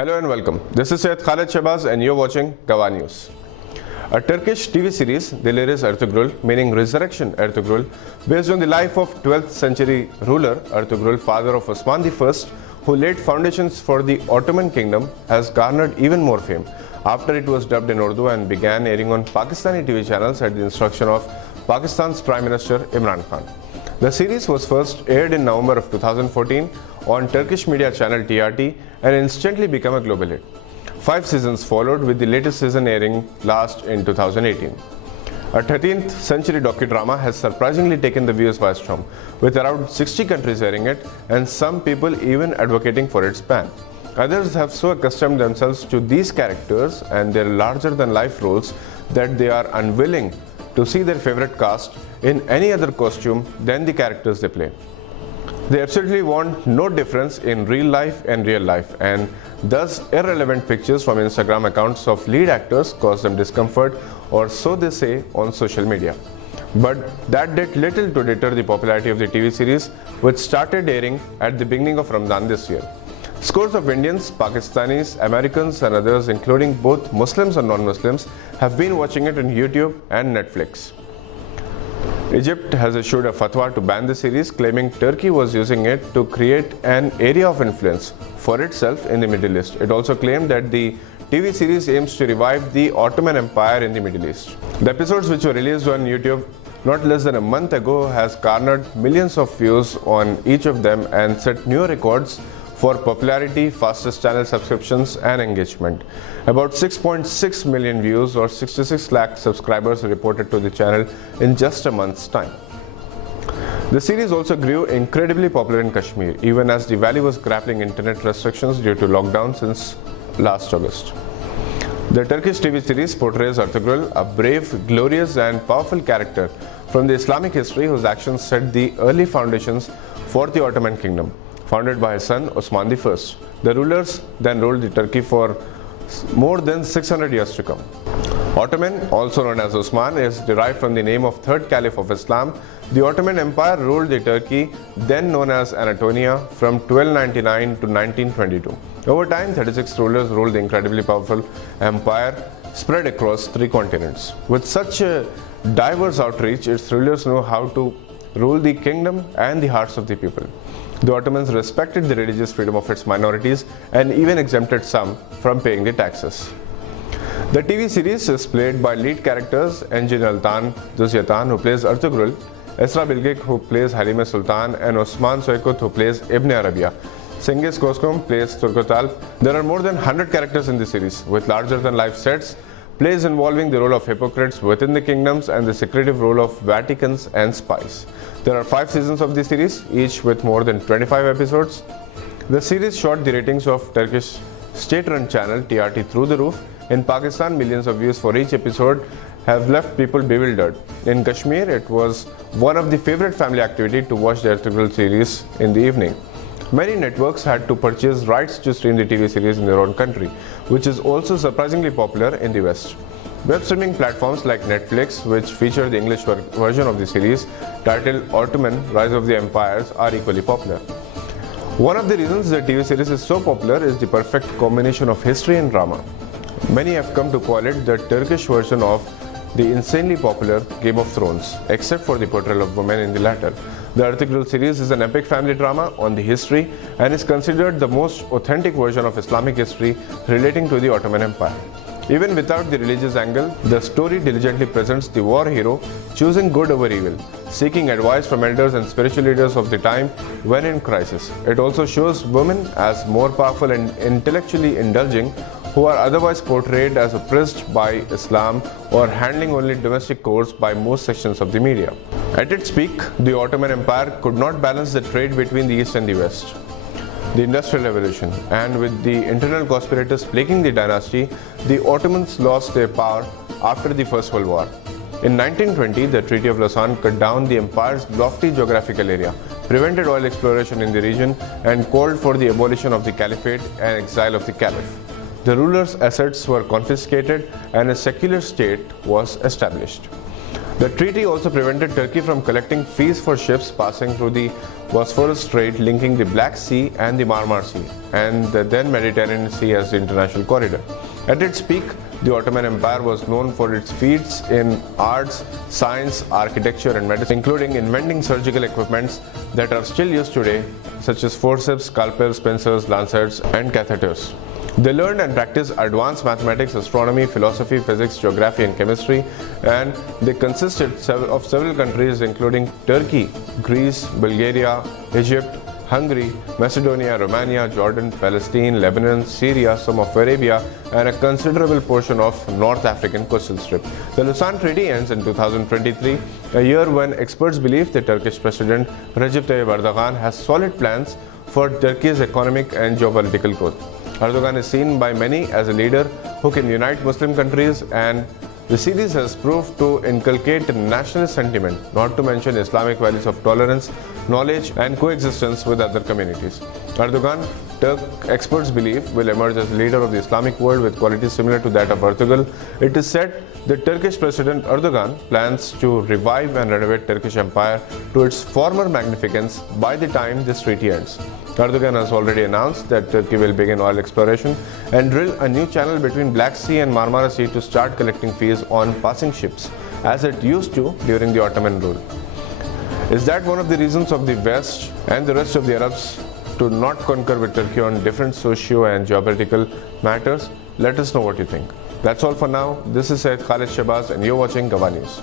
Hello and welcome. This is Syed Khaled Shahbaz and you're watching Gava News. A Turkish TV series, Delirious Ertugrul, meaning Resurrection Ertugrul, based on the life of 12th century ruler Ertugrul, father of Osman I, who laid foundations for the Ottoman Kingdom, has garnered even more fame after it was dubbed in Urdu and began airing on Pakistani TV channels at the instruction of Pakistan's Prime Minister Imran Khan. The series was first aired in November of 2014 on Turkish media channel TRT and instantly became a global hit. 5 seasons followed, with the latest season airing last in 2018. A 13th century docudrama has surprisingly taken the viewers by storm, with around 60 countries airing it and some people even advocating for its ban. Others have so accustomed themselves to these characters and their larger-than-life roles that they are unwilling to see their favorite cast in any other costume than the characters they play. They absolutely want no difference in real life and real life, and thus irrelevant pictures from Instagram accounts of lead actors cause them discomfort, or so they say on social media. But that did little to deter the popularity of the TV series, which started airing at the beginning of Ramadan this year. Scores of Indians, Pakistanis, Americans and others, including both Muslims and non-Muslims, have been watching it on YouTube and Netflix. Egypt has issued a fatwa to ban the series, claiming Turkey was using it to create an area of influence for itself in the Middle East. It also claimed that the TV series aims to revive the Ottoman Empire in the Middle East. The episodes, which were released on YouTube not less than a month ago, has garnered millions of views on each of them and set new records for popularity, fastest channel subscriptions and engagement. About 6.6 million views or 66 lakh subscribers reported to the channel in just a month's time. The series also grew incredibly popular in Kashmir, even as the valley was grappling internet restrictions due to lockdown since last August. The Turkish TV series portrays Ertugrul, a brave, glorious and powerful character from the Islamic history whose actions set the early foundations for the Ottoman Kingdom, founded by his son Osman I. The rulers then ruled the Turkey for more than 600 years to come. Ottoman, also known as Osman, is derived from the name of third caliph of Islam. The Ottoman Empire ruled the Turkey, then known as Anatolia, from 1299 to 1922. Over time, 36 rulers ruled the incredibly powerful empire spread across 3 continents. With such a diverse outreach, its rulers know how to rule the kingdom and the hearts of the people. The Ottomans respected the religious freedom of its minorities and even exempted some from paying the taxes. The TV series is played by lead characters Engin Altan Duzyatan, who plays Ertugrul, Esra Bilgik, who plays Halime Sultan, and Osman Soykut, who plays Ibn Arabiya. Cengiz Koskum plays Turkotalp. There are more than 100 characters in the series, with larger-than-life sets, plays involving the role of hypocrites within the kingdoms and the secretive role of Vaticans and spies. There are 5 seasons of the series, each with more than 25 episodes. The series shot the ratings of Turkish state-run channel TRT through the roof. In Pakistan, millions of views for each episode have left people bewildered. In Kashmir, it was one of the favorite family activity to watch the Ertugrul series in the evening. Many networks had to purchase rights to stream the TV series in their own country, which is also surprisingly popular in the West. Web streaming platforms like Netflix, which feature the English version of the series titled Ottoman: Rise of the Empires, are equally popular. One of the reasons the TV series is so popular is the perfect combination of history and drama. Many have come to call it the Turkish version of the insanely popular Game of Thrones, except for the portrayal of women in the latter. The Ertugrul series is an epic family drama on the history and is considered the most authentic version of Islamic history relating to the Ottoman Empire. Even without the religious angle, the story diligently presents the war hero choosing good over evil, seeking advice from elders and spiritual leaders of the time when in crisis. It also shows women as more powerful and intellectually indulging, who are otherwise portrayed as oppressed by Islam or handling only domestic chores by most sections of the media. At its peak, the Ottoman Empire could not balance the trade between the East and the West, the Industrial Revolution, and with the internal conspirators plaguing the dynasty, the Ottomans lost their power after the First World War. In 1920, the Treaty of Lausanne cut down the empire's lofty geographical area, prevented oil exploration in the region, and called for the abolition of the caliphate and exile of the caliph. The ruler's assets were confiscated and a secular state was established. The treaty also prevented Turkey from collecting fees for ships passing through the Bosphorus Strait linking the Black Sea and the Marmara Sea, and the then Mediterranean Sea as the international corridor. At its peak, the Ottoman Empire was known for its feats in arts, science, architecture and medicine, including inventing surgical equipments that are still used today, such as forceps, scalpels, pincers, lancets and catheters. They learned and practiced advanced mathematics, astronomy, philosophy, physics, geography and chemistry, and they consisted of several countries including Turkey, Greece, Bulgaria, Egypt, Hungary, Macedonia, Romania, Jordan, Palestine, Lebanon, Syria, some of Arabia, and a considerable portion of North African coastal strip. The Lausanne Treaty ends in 2023, a year when experts believe the Turkish President Recep Tayyip Erdogan has solid plans for Turkey's economic and geopolitical growth. Erdogan is seen by many as a leader who can unite Muslim countries, and the series has proved to inculcate nationalist sentiment, not to mention Islamic values of tolerance, knowledge and coexistence with other communities. Erdogan, experts believe, will emerge as leader of the Islamic world with qualities similar to that of Ertugrul. It is said the Turkish President Erdogan plans to revive and renovate Turkish empire to its former magnificence by the time this treaty ends. Erdogan has already announced that Turkey will begin oil exploration and drill a new channel between Black Sea and Marmara Sea to start collecting fees on passing ships, as it used to during the Ottoman rule. Is that one of the reasons of the West and the rest of the Arabs to not concur with Turkey on different socio and geopolitical matters? Let us know what you think. That's all for now. This is Syed Khalid Shahbaz and you're watching Gawah News.